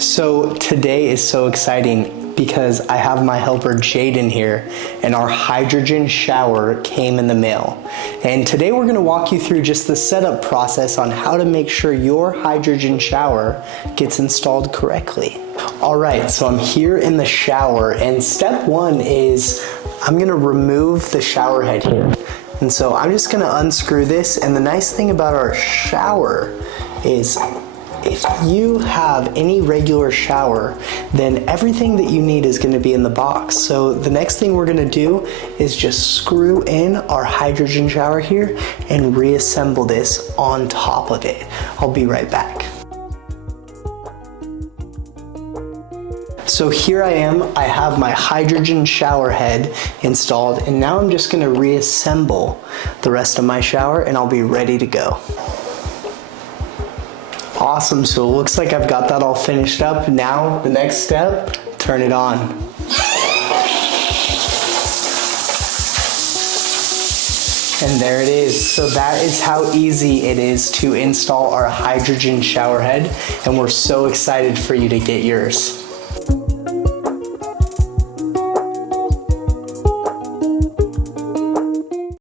So today is so exciting because I have my helper Jaden here and our hydrogen shower came in the mail. And today we're gonna walk you through just the setup process on how to make sure your hydrogen shower gets installed correctly. All right, so I'm here in the shower and step one is I'm gonna remove the shower head here. And so I'm just gonna unscrew this, and the nice thing about our shower is if you have any regular shower, then everything that you need is going to be in the box. So the next thing we're going to do is just screw in our hydrogen shower here and reassemble this on top of it. I'll be right back. So here I am, I have my hydrogen shower head installed, and now I'm just going to reassemble the rest of my shower and I'll be ready to go. Awesome, so it looks like I've got that all finished up. Now, the next step, turn it on. And there it is. So that is how easy it is to install our hydrogen shower head, and we're so excited for you to get yours.